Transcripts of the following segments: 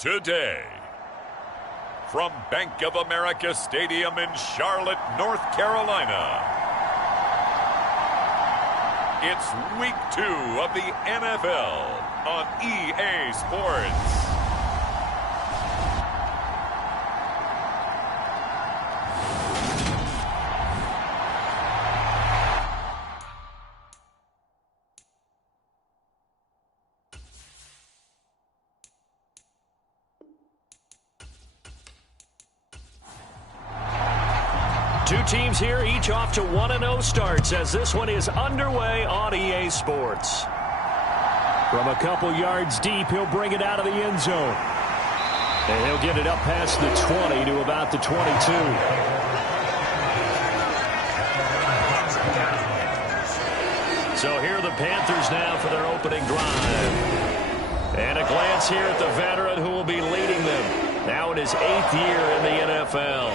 today. From Bank of America Stadium in Charlotte, North Carolina, it's Week 2 of the NFL on EA Sports. Two teams here, each off to 1-0 starts as this one is underway on EA Sports. From a couple yards deep, he'll bring it out of the end zone. And he'll get it up past the 20 to about the 22. So here are the Panthers now for their opening drive. And a glance here at the veteran who will be leading them. Now in his 8th year in the NFL.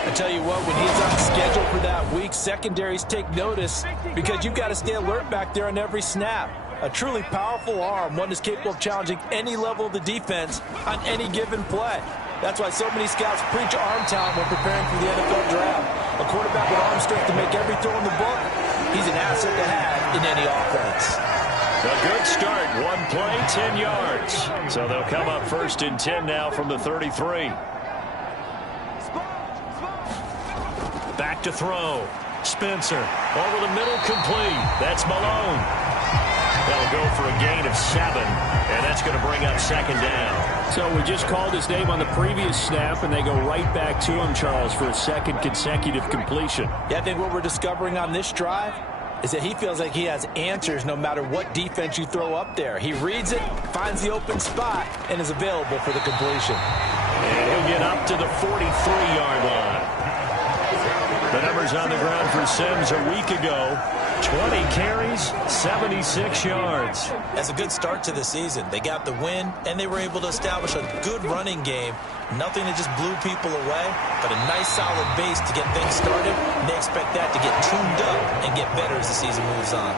I tell you what, when he's on schedule for that week, secondaries take notice because you've got to stay alert back there on every snap. A truly powerful arm, one that's capable of challenging any level of the defense on any given play. That's why so many scouts preach arm talent when preparing for the NFL draft. A quarterback with arm strength to make every throw in the book, he's an asset to have in any offense. A good start, one play, 10 yards. So they'll come up 1st and 10 now from the 33. Back to throw. Spencer over the middle, complete. That's Malone. They'll go for a gain of 7, and that's going to bring up 2nd down. So we just called his name on the previous snap, and they go right back to him, Charles, for a 2nd consecutive completion. Yeah, I think what we're discovering on this drive is that he feels like he has answers no matter what defense you throw up there. He reads it, finds the open spot, and is available for the completion. And he'll get up to the 43-yard line. The numbers on the ground for Sims a week ago. 20 carries, 76 yards. That's a good start to the season. They got the win, and they were able to establish a good running game. Nothing that just blew people away, but a nice solid base to get things started. And they expect that to get tuned up and get better as the season moves on.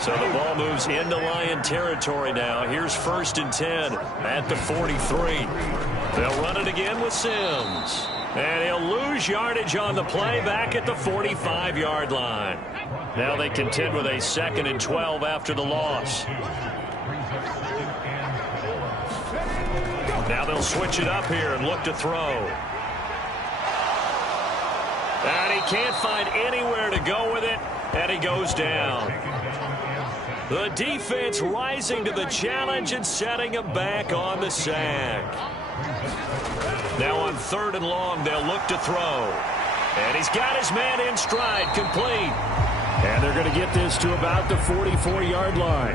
So the ball moves into Lion territory now. Here's 1st and 10 at the 43. They'll run it again with Sims. And he'll lose yardage on the play back at the 45-yard line. Now they contend with a 2nd and 12 after the loss. Now they'll switch it up here and look to throw. And he can't find anywhere to go with it, and he goes down. The defense rising to the challenge and setting him back on the sack. Now on 3rd and long, they'll look to throw. And he's got his man in stride, complete. And they're going to get this to about the 44-yard line.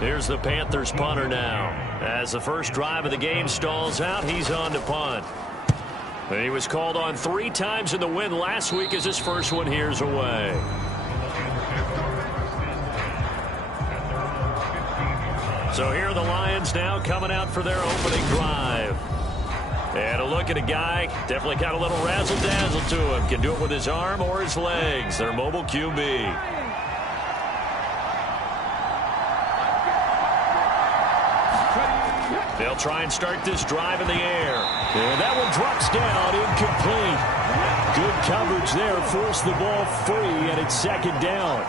Here's the Panthers punter now. As the first drive of the game stalls out, he's on to punt. And he was called on 3 times in the win last week as his first one here's away. So here are the Lions now coming out for their opening drive. And a look at a guy, definitely got a little razzle-dazzle to him. Can do it with his arm or his legs. Their mobile QB. They'll try and start this drive in the air. And that one drops down, incomplete. Good coverage there, forced the ball free, and it's 2nd down.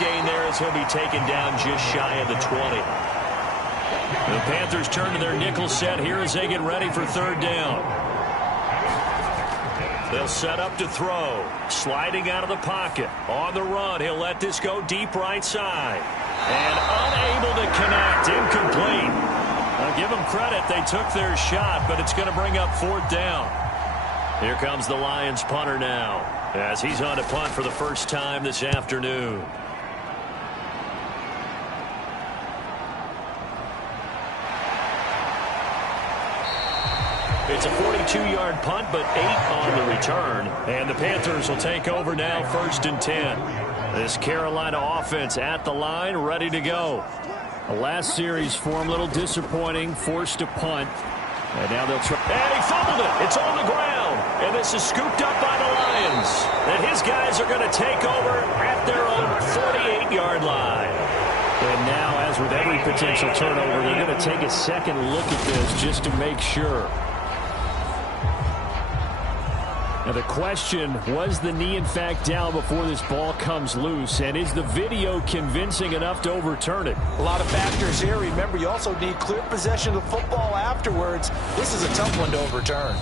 Gain there as he'll be taken down just shy of the 20. The Panthers turn to their nickel set here as they get ready for 3rd down. They'll set up to throw. Sliding out of the pocket. On the run, he'll let this go deep right side. And unable to connect. Incomplete. I'll give them credit. They took their shot, but it's going to bring up 4th down. Here comes the Lions punter now as he's on to punt for the first time this afternoon. It's a 42-yard punt, but 8 on the return. And the Panthers will take over now, 1st and 10. This Carolina offense at the line, ready to go. The last series for him, a little disappointing, forced to punt. And now they'll try. And he fumbled it. It's on the ground. And this is scooped up by the Lions. And his guys are going to take over at their own 48-yard line. And now, as with every potential turnover, they're going to take a second look at this just to make sure. Now the question, was the knee in fact down before this ball comes loose? And is the video convincing enough to overturn it? A lot of factors here. Remember, you also need clear possession of the football afterwards. This is a tough one to overturn.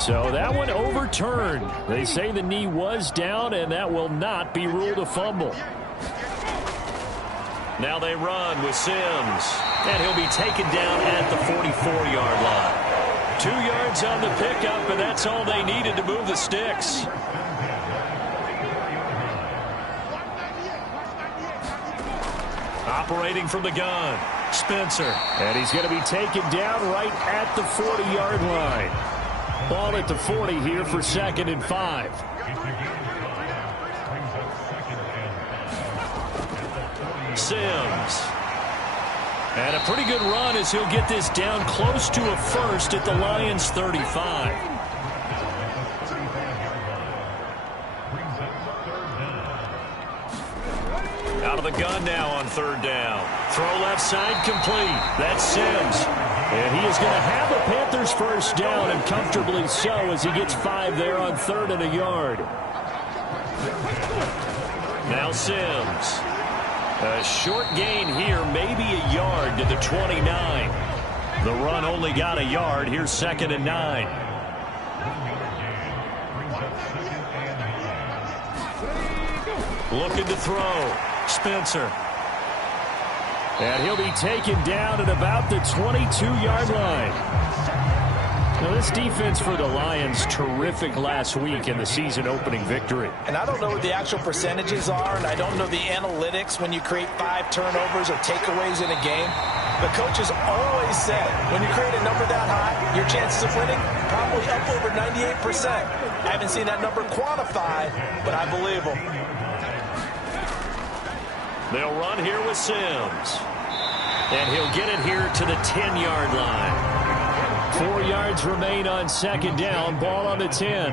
So that one overturned. They say the knee was down, and that will not be ruled a fumble. Now they run with Sims. And he'll be taken down at the 44-yard line. 2 yards on the pickup, and that's all they needed to move the sticks. Operating from the gun, Spencer. And he's going to be taken down right at the 40-yard line. Ball at the 40 here for 2nd and 5. Sims. And a pretty good run as he'll get this down close to a first at the Lions' 35. Out of the gun now on 3rd down. Throw left side complete. That's Sims. And he is going to have the Panthers' first down, and comfortably so, as he gets 5 there on 3rd and a yard. Now Sims. A short gain here, maybe a yard to the 29. The run only got a yard. Here's 2nd and 9. Looking to throw. Spencer. And he'll be taken down at about the 22-yard line. Now, this defense for the Lions, terrific last week in the season-opening victory. And I don't know what the actual percentages are, and I don't know the analytics when you create 5 turnovers or takeaways in a game. But coaches always said, when you create a number that high, your chances of winning probably up over 98%. I haven't seen that number quantified, but I believe them. They'll run here with Sims. And he'll get it here to the 10-yard line. 4 yards remain on 2nd down. Ball on the 10.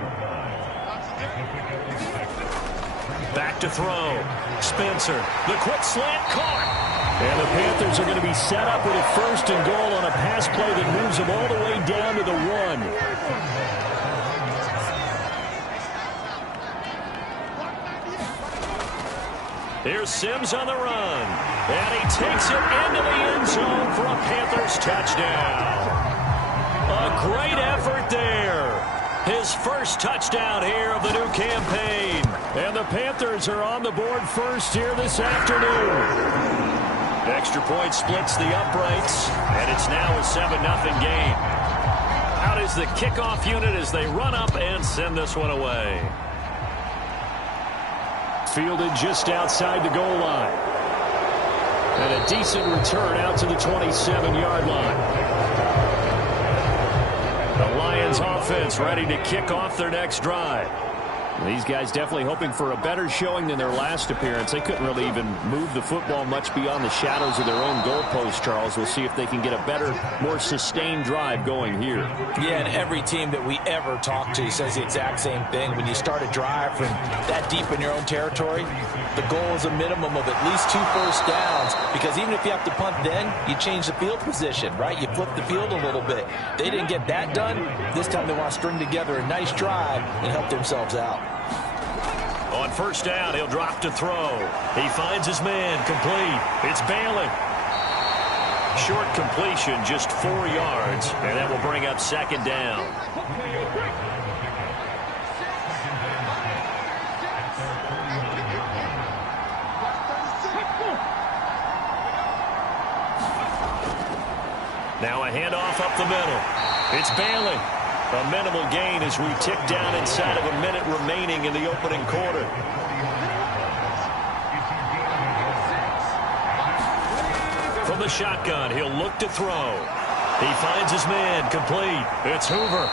Back to throw. Spencer. The quick slant caught. And the Panthers are going to be set up with a 1st and goal on a pass play that moves them all the way down to the 1. Here's Sims on the run. And he takes it into the end zone for a Panthers touchdown. A great effort there. His first touchdown here of the new campaign. And the Panthers are on the board first here this afternoon. Extra point splits the uprights, and it's now a 7-0 game. Out is the kickoff unit as they run up and send this one away. Fielded just outside the goal line. And a decent return out to the 27-yard line. The Lions offense ready to kick off their next drive. These guys definitely hoping for a better showing than their last appearance. They couldn't really even move the football much beyond the shadows of their own goalpost, Charles. We'll see if they can get a better, more sustained drive going here. Yeah, and every team that we ever talk to says the exact same thing. When you start a drive from that deep in your own territory, the goal is a minimum of at least 2 first downs, because even if you have to punt then, you change the field position, right? You flip the field a little bit. They didn't get that done. This time they want to string together a nice drive and help themselves out. On 1st down, he'll drop to throw. He finds his man, complete. It's Bailey. Short completion, just 4 yards, and that will bring up 2nd down. Now a handoff up the middle. It's Bailey. A minimal gain as we tick down inside of a minute remaining in the opening quarter. From the shotgun, he'll look to throw. He finds his man, complete. It's Hoover.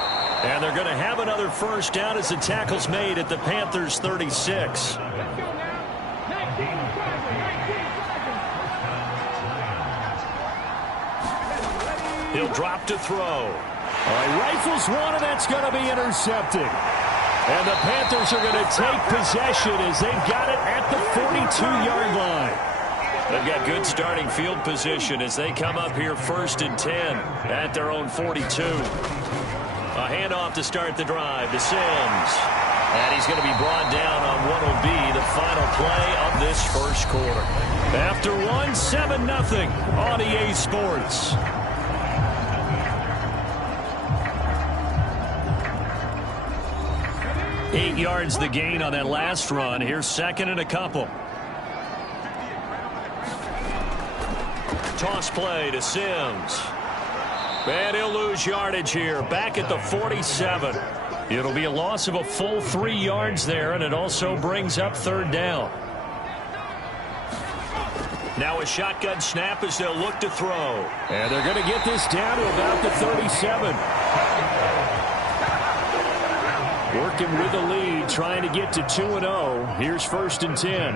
And they're going to have another first down as the tackle's made at the Panthers' 36. He'll drop to throw. All right, rifles one, and that's going to be intercepted. And the Panthers are going to take possession as they've got it at the 42-yard line. They've got good starting field position as they come up here 1st and 10 at their own 42. A handoff to start the drive to Sims. And he's going to be brought down on what will be the final play of this first quarter. After 7-0 on EA Sports. Eight yards the gain on that last run. Here's 2nd and a couple. Toss play to Sims. And he'll lose yardage here. Back at the 47. It'll be a loss of a full 3 yards there, and it also brings up 3rd down. Now a shotgun snap as they'll look to throw. And they're going to get this down to about the 37. Working with the lead, trying to get to 2-0. Here's 1st and 10.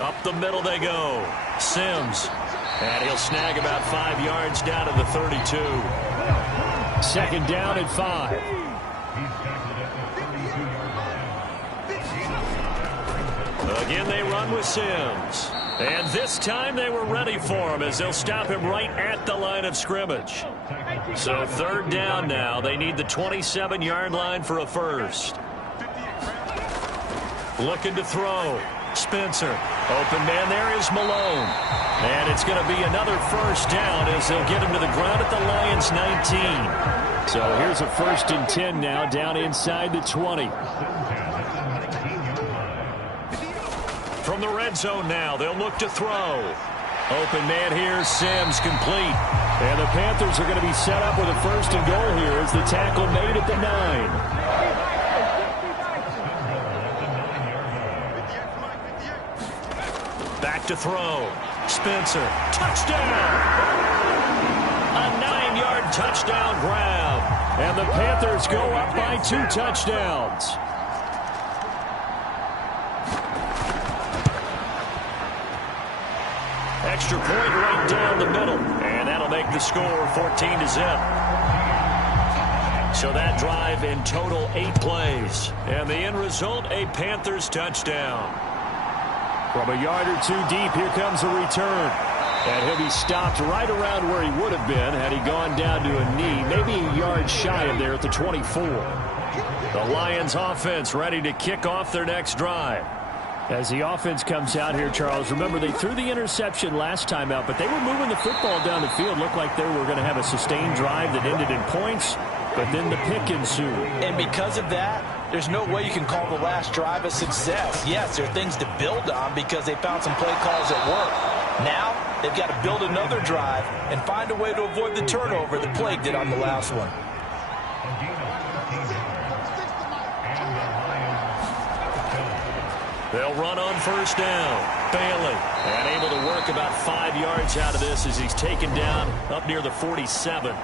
Up the middle they go. Sims. And he'll snag about 5 yards down to the 32. 2nd down at 5. Again, they run with Sims. And this time they were ready for him as they'll stop him right at the line of scrimmage. So 3rd down now. They need the 27-yard line for a first. Looking to throw. Spencer. Open man there is Malone. And it's going to be another 1st down as they'll get him to the ground at the Lions' 19. So here's a 1st and 10 now down inside the 20. From the red zone now, they'll look to throw. Open man here, Sims complete. And the Panthers are going to be set up with a 1st and goal here as the tackle made at the 9. Back to throw. Spencer, touchdown! A 9-yard touchdown grab. And the Panthers go up by 2 touchdowns. Extra point right down the middle. And that'll make the score 14-0. So that drive in total 8 plays. And the end result, a Panthers touchdown. From a yard or 2 deep, here comes a return. And he'll be stopped right around where he would have been had he gone down to a knee, maybe a yard shy of there at the 24. The Lions offense ready to kick off their next drive. As the offense comes out here, Charles, remember they threw the interception last time out, but they were moving the football down the field. Looked like they were going to have a sustained drive that ended in points, but then the pick ensued. And because of that, there's no way you can call the last drive a success. Yes, there are things to build on because they found some play calls that work. Now, they've got to build another drive and find a way to avoid the turnover the play did on the last one. They'll run on 1st down. Bailey, and able to work about 5 yards out of this as he's taken down up near the 47.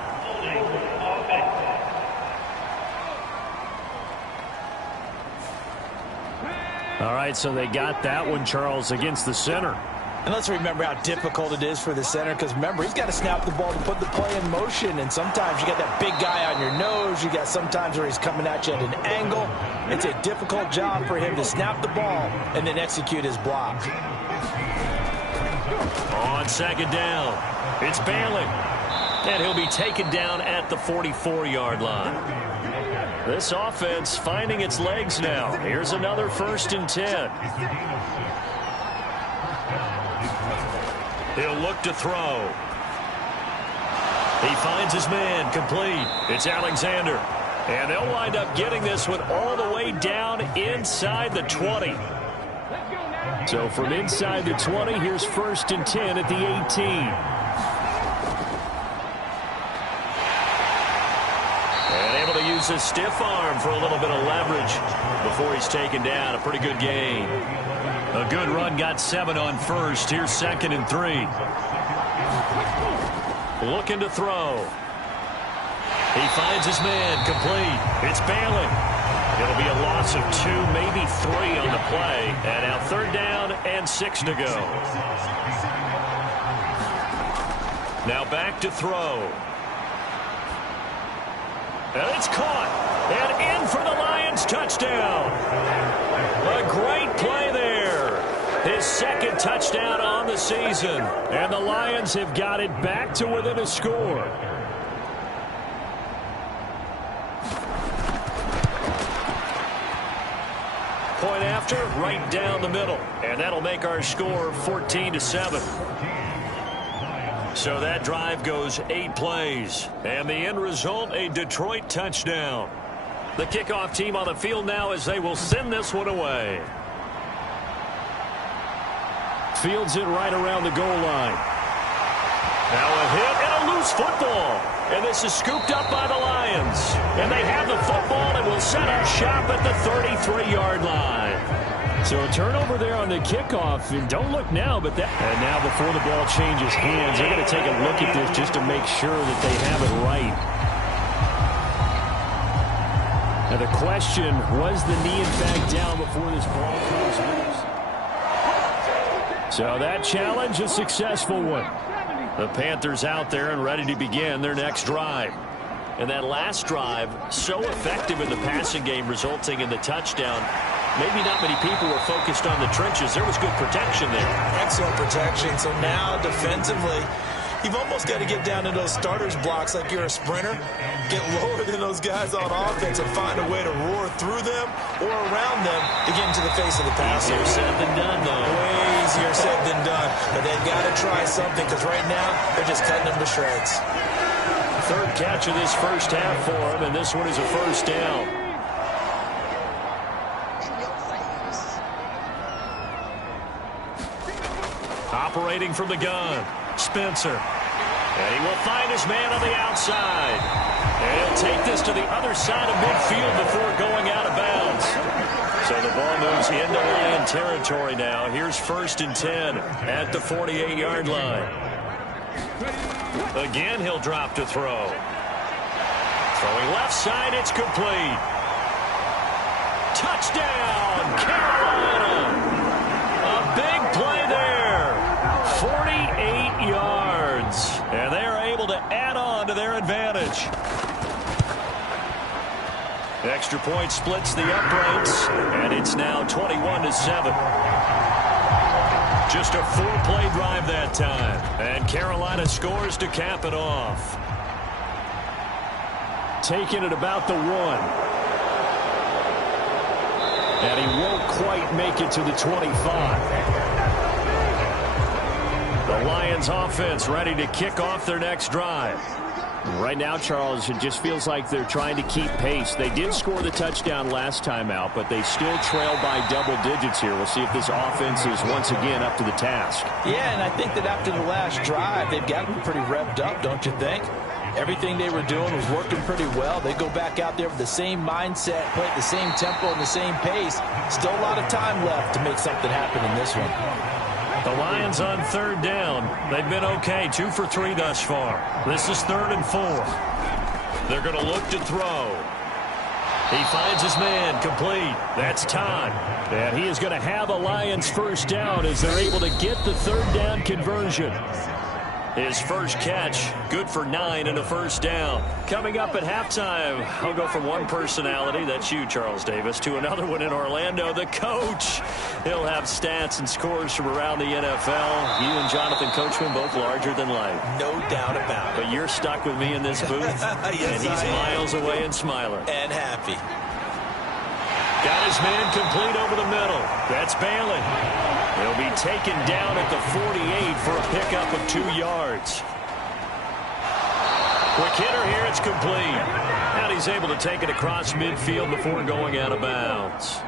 All right, so they got that one, Charles, against the center. And let's remember how difficult it is for the center because, remember, he's got to snap the ball to put the play in motion. And sometimes you got that big guy on your nose. You got sometimes where he's coming at you at an angle. It's a difficult job for him to snap the ball and then execute his block. On 2nd down, it's Bailey. And he'll be taken down at the 44-yard line. This offense finding its legs now. Here's another 1st and 10. He'll look to throw. He finds his man complete. It's Alexander. And they'll wind up getting this one all the way down inside the 20. So from inside the 20, here's 1st and 10 at the 18. And able to use his stiff arm for a little bit of leverage before he's taken down. A pretty good gain. A good run, got 7 on 1st. Here's 2nd and 3. Looking to throw. He finds his man complete. It's Bailey. It'll be a loss of 2, maybe 3 on the play. And now 3rd down and 6 to go. Now back to throw. And it's caught. And in for the Lions touchdown. A great play there. His second touchdown on the season. And the Lions have got it back to within a score. Point after, right down the middle. And that'll make our score 14-7. So that drive goes 8 plays. And the end result, a Detroit touchdown. The kickoff team on the field now as they will send this one away. Fields it right around the goal line. Now a hit and a loose football. And this is scooped up by the Lions. And they have the football and will set up shop at the 33-yard line. So a turnover there on the kickoff. And don't look now, but that. And now before the ball changes hands, they're going to take a look at this just to make sure that they have it right. Now the question, was the knee in fact down before this ball comes loose? So that challenge, a successful one. The Panthers out there and ready to begin their next drive. And that last drive, so effective in the passing game, resulting in the touchdown. Maybe not many people were focused on the trenches. There was good protection there. Excellent protection. So now defensively, you've almost got to get down to those starters blocks like you're a sprinter. Get lower than those guys on offense and find a way to roar through them or around them to get into the face of the passer. Easier said than done, though. Way easier said than done. But they've got to try something because right now they're just cutting them to shreds. Third catch of this first half for him, and this one is a first down. Operating from the gun, Spencer. And he will find his man on the outside. And he'll take this to the other side of midfield before going out of bounds. So the ball moves into Lion territory now. Here's 1st and 10 at the 48-yard line. Again, he'll drop to throw. Throwing left side, it's complete. Touchdown, Carolina. A big play there. 48 yards. And they are able to add on to their advantage. Extra point splits the uprights, and it's now 21-7. Just a 4-play drive that time, and Carolina scores to cap it off. Taking it about the 1. And he won't quite make it to the 25. The Lions offense ready to kick off their next drive. Right now, Charles, it just feels like they're trying to keep pace. They did score the touchdown last time out, but they still trail by double digits here. We'll see if this offense is once again up to the task. Yeah, and I think that after the last drive, they've gotten pretty revved up, don't you think? Everything they were doing was working pretty well. They go back out there with the same mindset, play at the same tempo and the same pace. Still a lot of time left to make something happen in this one. The Lions on 3rd down. They've been okay, 2 for 3 thus far. This is 3rd and 4. They're going to look to throw. He finds his man, complete. That's Todd. And he is going to have a Lions first down as they're able to get the 3rd down conversion. His first catch, good for 9 and a first down. Coming up at halftime, I'll go from one personality, that's you, Charles Davis, to another one in Orlando, the coach. He'll have stats and scores from around the NFL. You and Jonathan Coachman both larger than life. No doubt about it. But you're stuck with me in this booth, Yes, and he's miles away and smiling. And happy. Got his man complete over the middle. That's Bailey. He'll be taken down at the 48 for a pickup of 2 yards. Quick hitter here, it's complete. And he's able to take it across midfield before going out of bounds.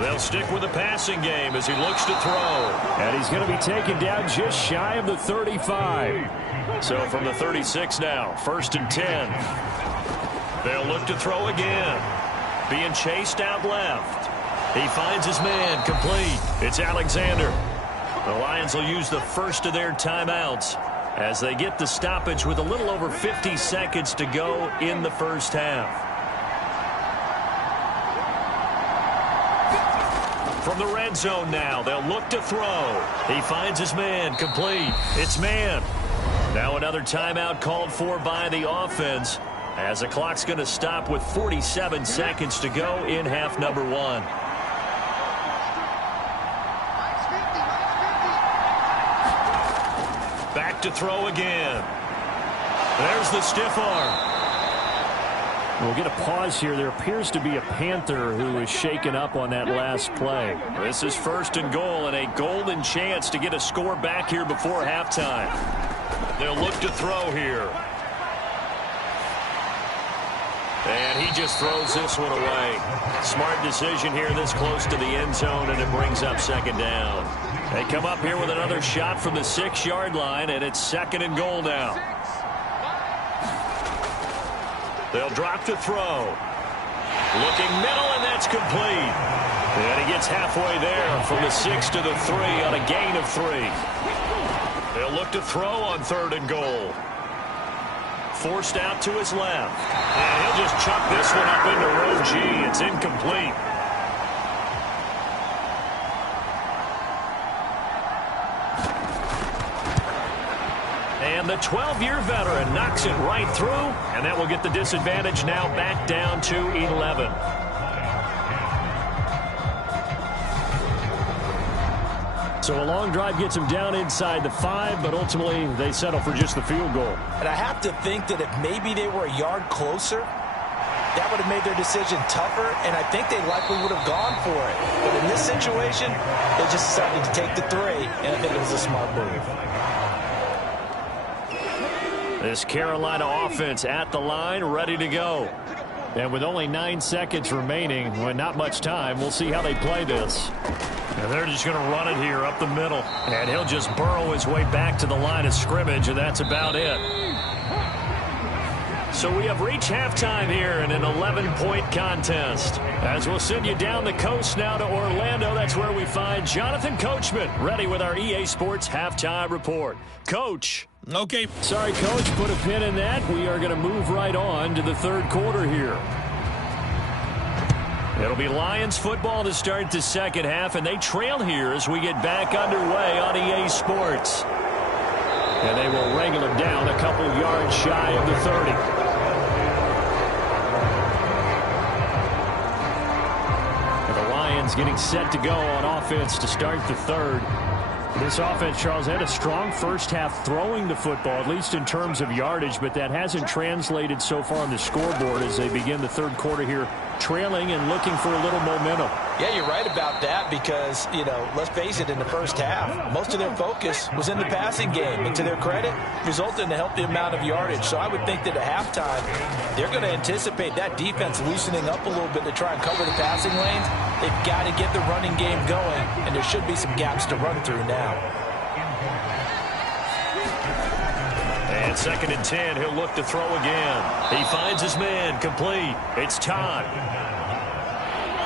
They'll stick with the passing game as he looks to throw. And he's going to be taken down just shy of the 35. So from the 36 now, 1st and 10. They'll look to throw again. Being chased out left. He finds his man, complete. It's Alexander. The Lions will use the first of their timeouts as they get the stoppage with a little over 50 seconds to go in the first half. From the red zone now, they'll look to throw. He finds his man, complete. It's man. Now another timeout called for by the offense, as the clock's going to stop with 47 seconds to go in half number one. Back to throw again. There's the stiff arm. We'll get a pause here. There appears to be a Panther who is shaken up on that last play. This is 1st and goal, and a golden chance to get a score back here before halftime. They'll look to throw here. And he just throws this one away. Smart decision here this close to the end zone, and it brings up 2nd down. They come up here with another shot from the 6-yard line, and it's 2nd and goal now. They'll drop to throw. Looking middle, and that's complete. And he gets halfway there from the 6 to the 3 on a gain of 3. They'll look to throw on 3rd and goal. Forced out to his left. And he'll just chuck this one up into row G. It's incomplete. And the 12-year veteran knocks it right through, and that will get the disadvantage now back down to 11. So a long drive gets them down inside the 5, but ultimately they settle for just the field goal. And I have to think that if maybe they were a yard closer, that would have made their decision tougher, and I think they likely would have gone for it. But in this situation, they just decided to take the 3, and I think it was a smart move. This Carolina offense at the line, ready to go. And with only 9 seconds remaining, well, not much time, we'll see how they play this. And they're just going to run it here up the middle. And he'll just burrow his way back to the line of scrimmage, and that's about it. So we have reached halftime here in an 11-point contest. As we'll send you down the coast now to Orlando, that's where we find Jonathan Coachman, ready with our EA Sports Halftime Report. Coach. Okay. Sorry, Coach, put a pin in that. We are going to move right on to the 3rd quarter here. It'll be Lions football to start the 2nd half, and they trail here as we get back underway on EA Sports. And they will wrangle him down a couple yards shy of the 30. And the Lions getting set to go on offense to start the 3rd. This offense, Charles, had a strong first half throwing the football, at least in terms of yardage, but that hasn't translated so far on the scoreboard as they begin the 3rd quarter here, trailing and looking for a little momentum. Yeah, you're right about that because, you know, let's face it, in the first half, most of their focus was in the passing game. And to their credit, resulted in a healthy amount of yardage. So I would think that at halftime, they're going to anticipate that defense loosening up a little bit to try and cover the passing lanes. They've got to get the running game going, and there should be some gaps to run through now. And 2nd and 10, he'll look to throw again. He finds his man, complete. It's Todd.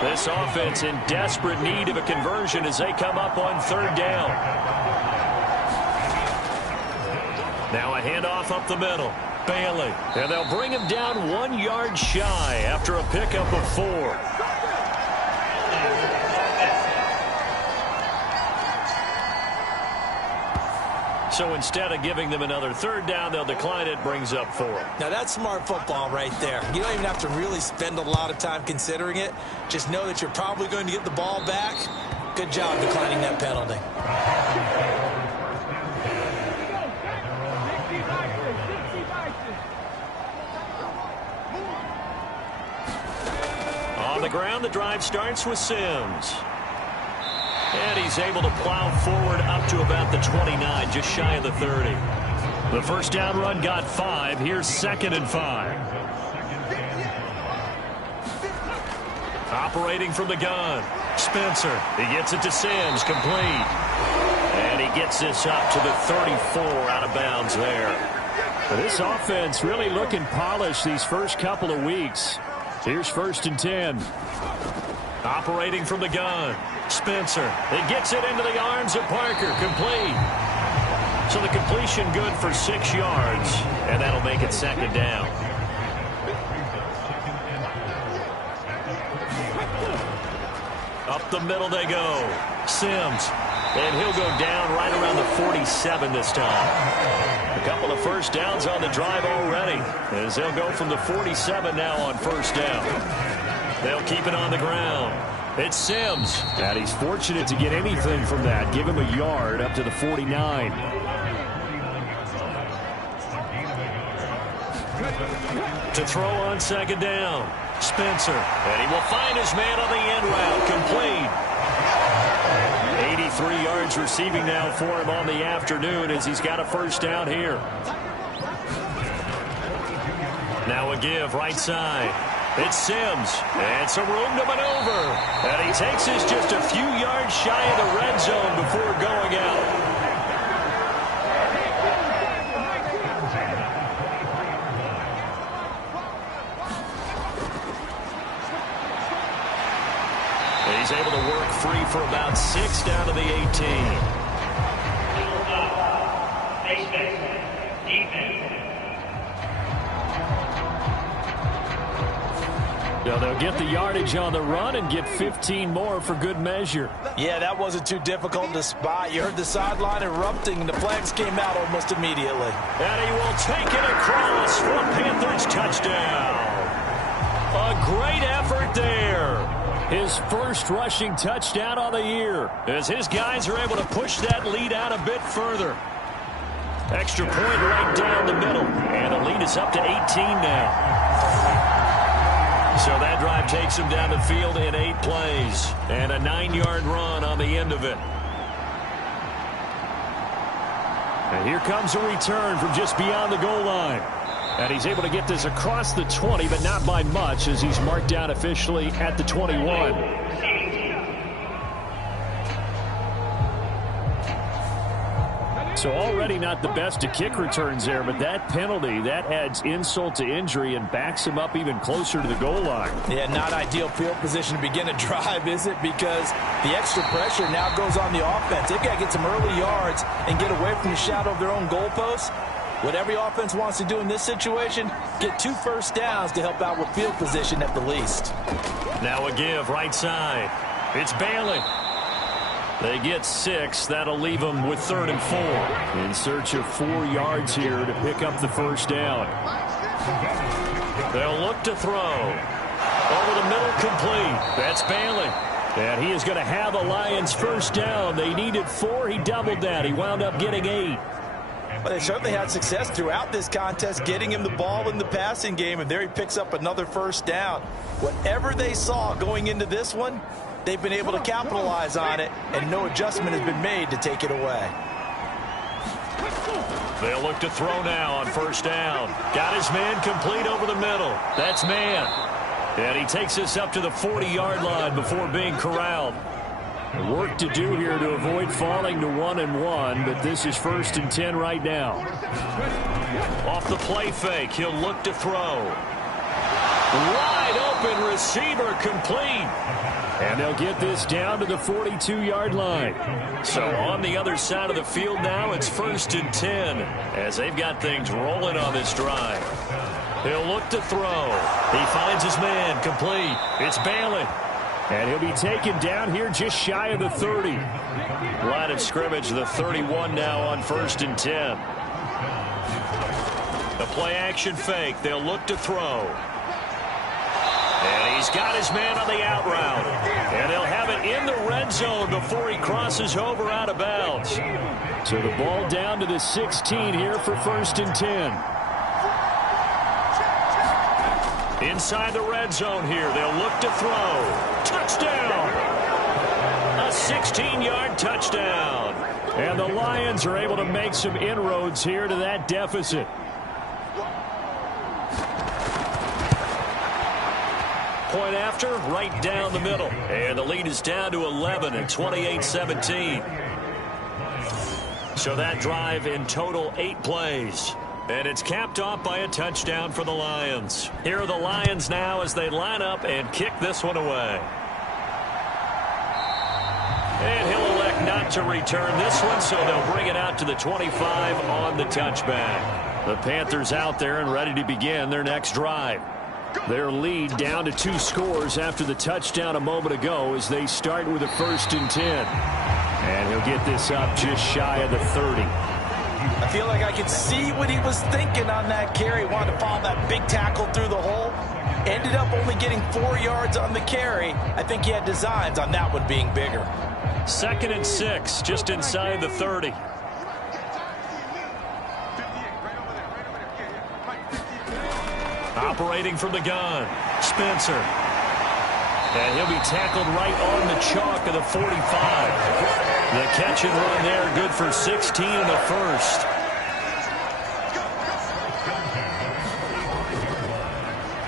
This offense in desperate need of a conversion as they come up on 3rd down. Now a handoff up the middle. Bailey. And they'll bring him down 1 yard shy after a pickup of 4. So instead of giving them another 3rd down, they'll decline it, brings up 4. Now that's smart football right there. You don't even have to really spend a lot of time considering it. Just know that you're probably going to get the ball back. Good job declining that penalty. On the ground, the drive starts with Sims. And he's able to plow forward up to about the 29, just shy of the 30. The first down run got 5. Here's 2nd and 5. Operating from the gun. Spencer. He gets it to Sims. Complete. And he gets this up to the 34 out of bounds there. This offense really looking polished these first couple of weeks. Here's 1st and 10. Operating from the gun. Spencer. He gets it into the arms of Parker. Complete. So the completion good for 6 yards. And that'll make it 2nd down. Up the middle they go. Sims. And he'll go down right around the 47 this time. A couple of first downs on the drive already, as they'll go from the 47 now on first down. They'll keep it on the ground. It's Sims. And he's fortunate to get anything from that. Give him a yard up to the 49. To throw on second down. Spencer. And he will find his man on the end route. Complete. 83 yards receiving now for him on the afternoon as he's got a first down here. Now a give right side. It's Sims. And some room to maneuver. And he takes us just a few yards shy of the red zone before going out. He's able to work free for about 6 down to the 18. Now they'll get the yardage on the run and get 15 more for good measure. Yeah, that wasn't too difficult to spot. You heard the sideline erupting, and the flags came out almost immediately. And he will take it across for a Panthers touchdown. A great effort there. His first rushing touchdown on the year, as his guys are able to push that lead out a bit further. Extra point right down the middle, and the lead is up to 18 now. So that drive takes him down the field in 8 plays, and a 9-yard run on the end of it. And here comes a return from just beyond the goal line. And he's able to get this across the 20, but not by much, as he's marked down officially at the 21. So already not the best of kick returns there, but that penalty, that adds insult to injury and backs him up even closer to the goal line. Yeah, not ideal field position to begin a drive, is it? Because the extra pressure now goes on the offense. They've got to get some early yards and get away from the shadow of their own goalposts. What every offense wants to do in this situation, get 2 first downs to help out with field position at the least. Now a give right side. It's Bailey. They get 6. That'll leave them with 3rd and 4. In search of 4 yards here to pick up the first down. They'll look to throw. Over the middle, complete. That's Bailey. And he is going to have the Lions first down. They needed 4. He doubled that. He wound up getting 8. Well, they certainly had success throughout this contest getting him the ball in the passing game, and there he picks up another first down. Whatever they saw going into this one, they've been able to capitalize on it, and no adjustment has been made to take it away. They'll look to throw now on first down. Got his man complete over the middle. That's man. And he takes us up to the 40-yard line before being corralled. Work to do here to avoid falling to 1-1, but this is 1st and 10 right now. Off the play fake, he'll look to throw. Wide open receiver, complete. And they'll get this down to the 42-yard line. So on the other side of the field now, it's 1st and 10 as they've got things rolling on this drive. He'll look to throw. He finds his man, complete. It's Bailey. And he'll be taken down here just shy of the 30. Line of scrimmage, the 31 now on 1st and 10. The play action fake. They'll look to throw. And he's got his man on the out route. And they'll have it in the red zone before he crosses over out of bounds. So the ball down to the 16 here for 1st and 10. Inside the red zone here, they'll look to throw. Touchdown! A 16-yard touchdown. And the Lions are able to make some inroads here to that deficit. Point after, right down the middle. And the lead is down to 11 at 28-17. So that drive in total 8 plays. And it's capped off by a touchdown for the Lions. Here are the Lions now as they line up and kick this one away. And he'll elect not to return this one, so they'll bring it out to the 25 on the touchback. The Panthers out there and ready to begin their next drive. Their lead down to 2 scores after the touchdown a moment ago as they start with a 1st and 10. And he'll get this up just shy of the 30. I feel like I could see what he was thinking on that carry. Wanted to follow that big tackle through the hole. Ended up only getting 4 yards on the carry. I think he had designs on that one being bigger. 2nd and 6, just inside the 30. Operating from the gun, Spencer. And he'll be tackled right on the chalk of the 45. The catch and run there, good for 16 and a first.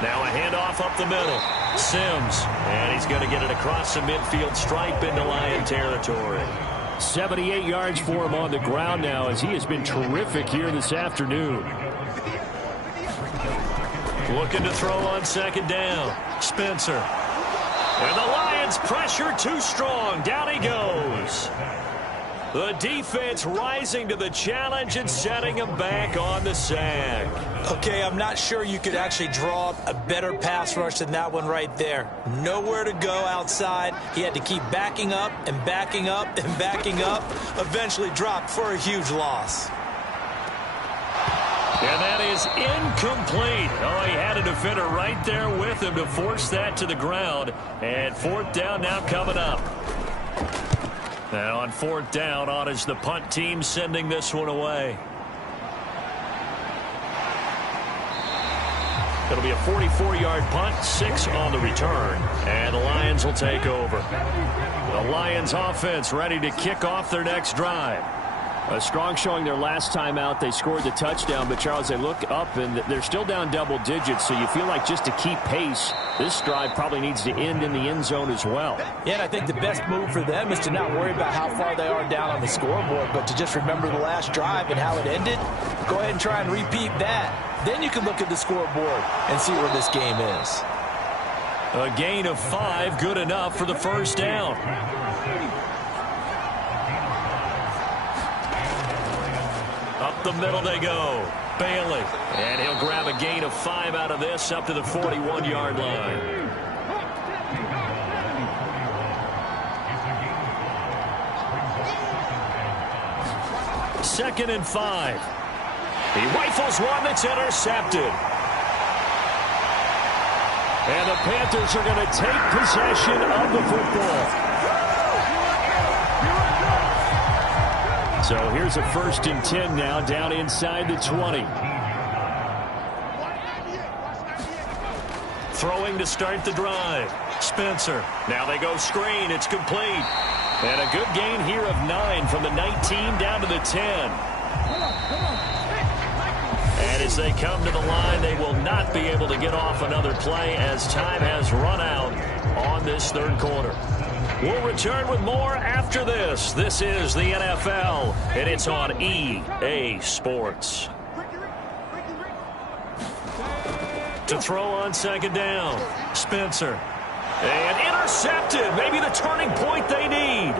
Now a handoff up the middle. Sims, and he's going to get it across the midfield stripe into Lion territory. 78 yards for him on the ground now as he has been terrific here this afternoon. Looking to throw on 2nd down. Spencer. And the Lions pressure too strong. Down he goes. The defense rising to the challenge and setting him back on the sack. Okay, I'm not sure you could actually draw up a better pass rush than that one right there. Nowhere to go outside. He had to keep backing up and backing up and backing up. Eventually dropped for a huge loss. And that is incomplete. Oh, he had a defender right there with him to force that to the ground. And 4th down now coming up. And on 4th down, on is the punt team sending this one away. It'll be a 44-yard punt, 6 on the return. And the Lions will take over. The Lions offense ready to kick off their next drive. A strong showing their last time out. They scored the touchdown, but, Charles, they look up, and they're still down double digits, so you feel like just to keep pace, this drive probably needs to end in the end zone as well. Yeah, and I think the best move for them is to not worry about how far they are down on the scoreboard, but to just remember the last drive and how it ended. Go ahead and try and repeat that. Then you can look at the scoreboard and see where this game is. A gain of 5, good enough for the 1st down. Up the middle they go. Bailey. And he'll grab a gain of 5 out of this up to the 41-yard line. Second and 5. He rifles one that's intercepted. And the Panthers are going to take possession of the football. So here's a 1st and 10 now, down inside the 20. Throwing to start the drive. Spencer. Now they go screen. It's complete. And a good gain here of 9 from the 19 down to the 10. And as they come to the line, they will not be able to get off another play as time has run out on this 3rd quarter. We'll return with more after this. This is the NFL, and it's on EA Sports. To throw on 2nd down, Spencer. And intercepted. Maybe the turning point they need.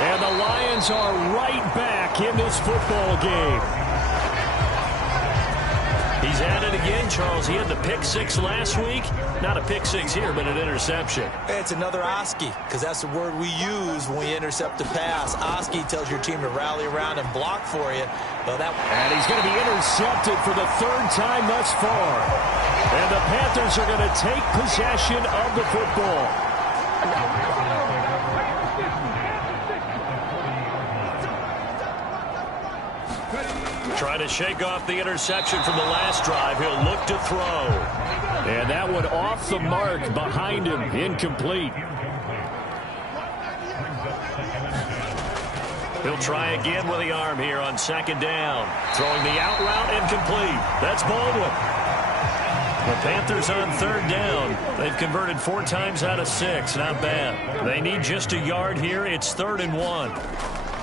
And the Lions are right back in this football game. He's at it again, Charles. He had the pick 6 last week. Not a pick 6 here, but an interception. It's another Oski, because that's the word we use when we intercept a pass. Oski tells your team to rally around and block for you. Well, and he's going to be intercepted for the 3rd time thus far. And the Panthers are going to take possession of the football. Trying to shake off the interception from the last drive. He'll look to throw. And that one off the mark behind him. Incomplete. He'll try again with the arm here on 2nd down. Throwing the out route incomplete. That's Baldwin. The Panthers on 3rd down. They've converted 4 times out of 6. Not bad. They need just a yard here. It's 3rd and 1.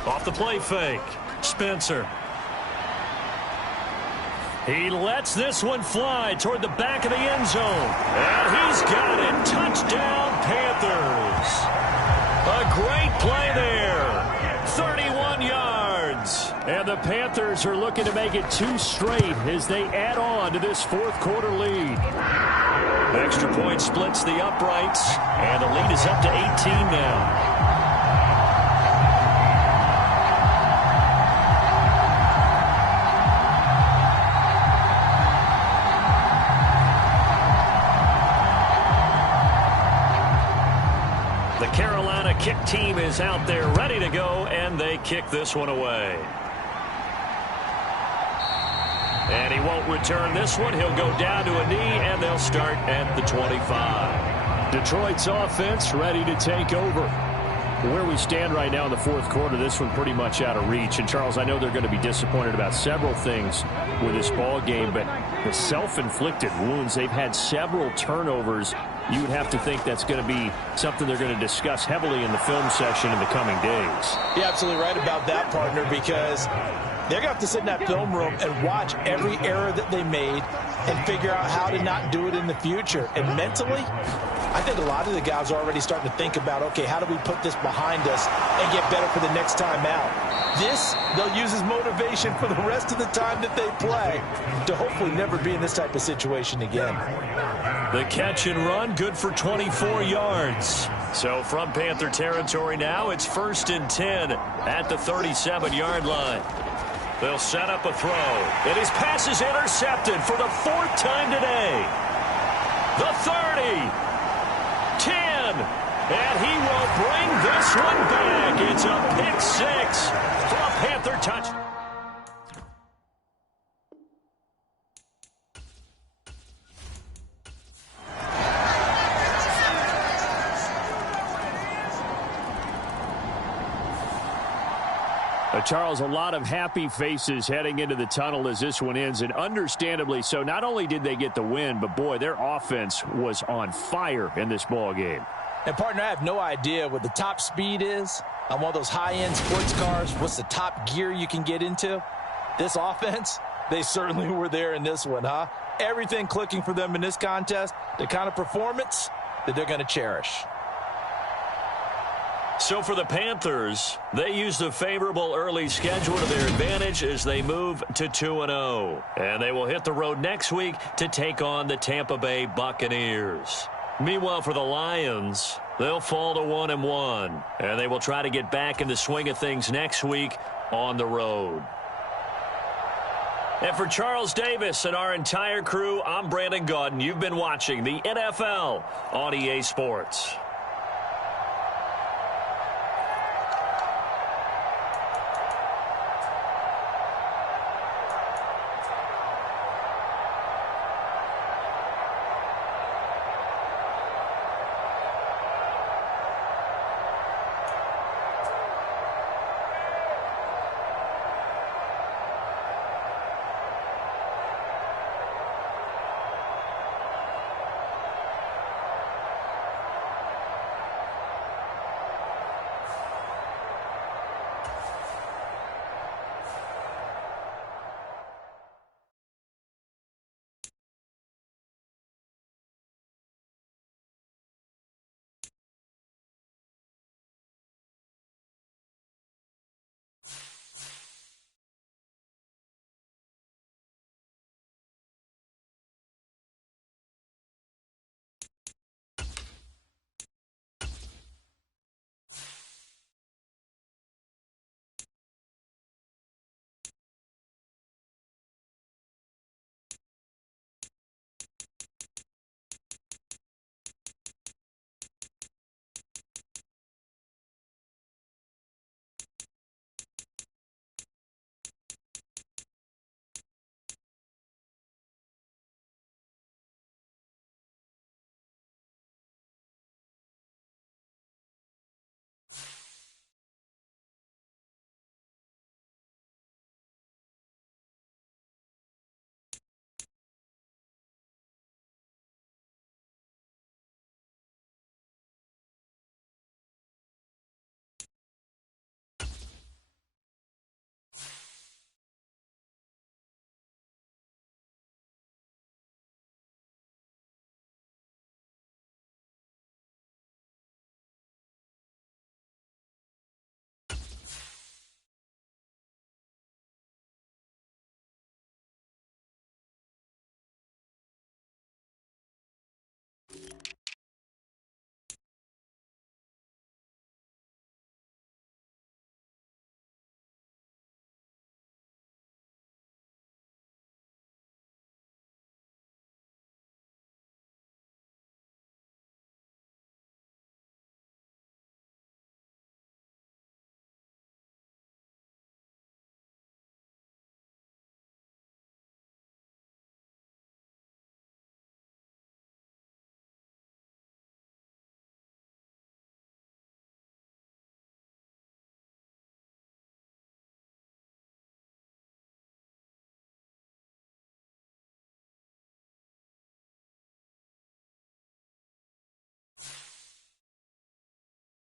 Off the play fake. Spencer. He lets this one fly toward the back of the end zone. And he's got it. Touchdown, Panthers. A great play there. 31 yards. And the Panthers are looking to make it 2 straight as they add on to this fourth-quarter lead. Extra point splits the uprights, and the lead is up to 18 now. The Carolina kick team is out there ready to go, and they kick this one away. And he won't return this one. He'll go down to a knee, and they'll start at the 25. Detroit's offense ready to take over. Where we stand right now in the fourth quarter, this one pretty much out of reach. And, Charles, I know they're going to be disappointed about several things with this ball game, but the self-inflicted wounds, they've had several turnovers. You would have to think that's going to be something they're going to discuss heavily in the film session in the coming days. You're absolutely right about that, partner, because they're going to have to sit in that film room and watch every error that they made and figure out how to not do it in the future. And mentally, I think a lot of the guys are already starting to think about, okay, how do we put this behind us and get better for the next time out? This, they'll use as motivation for the rest of the time that they play to hopefully never be in this type of situation again. The catch and run, good for 24 yards. So from Panther territory now, it's 1st and 10 at the 37-yard line. They'll set up a throw, and his pass is intercepted for the 4th time today. The 30, 10, and he will bring this one back. It's a pick 6 for a Panther touchdown. Charles, a lot of happy faces heading into the tunnel as this one ends, and understandably so. Not only did they get the win, but, boy, their offense was on fire in this ball game. And, partner, I have no idea what the top speed is on one of those high-end sports cars. What's the top gear you can get into? This offense, they certainly were there in this one, huh? Everything clicking for them in this contest, the kind of performance that they're going to cherish. So for the Panthers, they use the favorable early schedule to their advantage as they move to 2-0. And they will hit the road next week to take on the Tampa Bay Buccaneers. Meanwhile, for the Lions, they'll fall to 1-1. And they will try to get back in the swing of things next week on the road. And for Charles Davis and our entire crew, I'm Brandon Gaudin. You've been watching the NFL on EA Sports.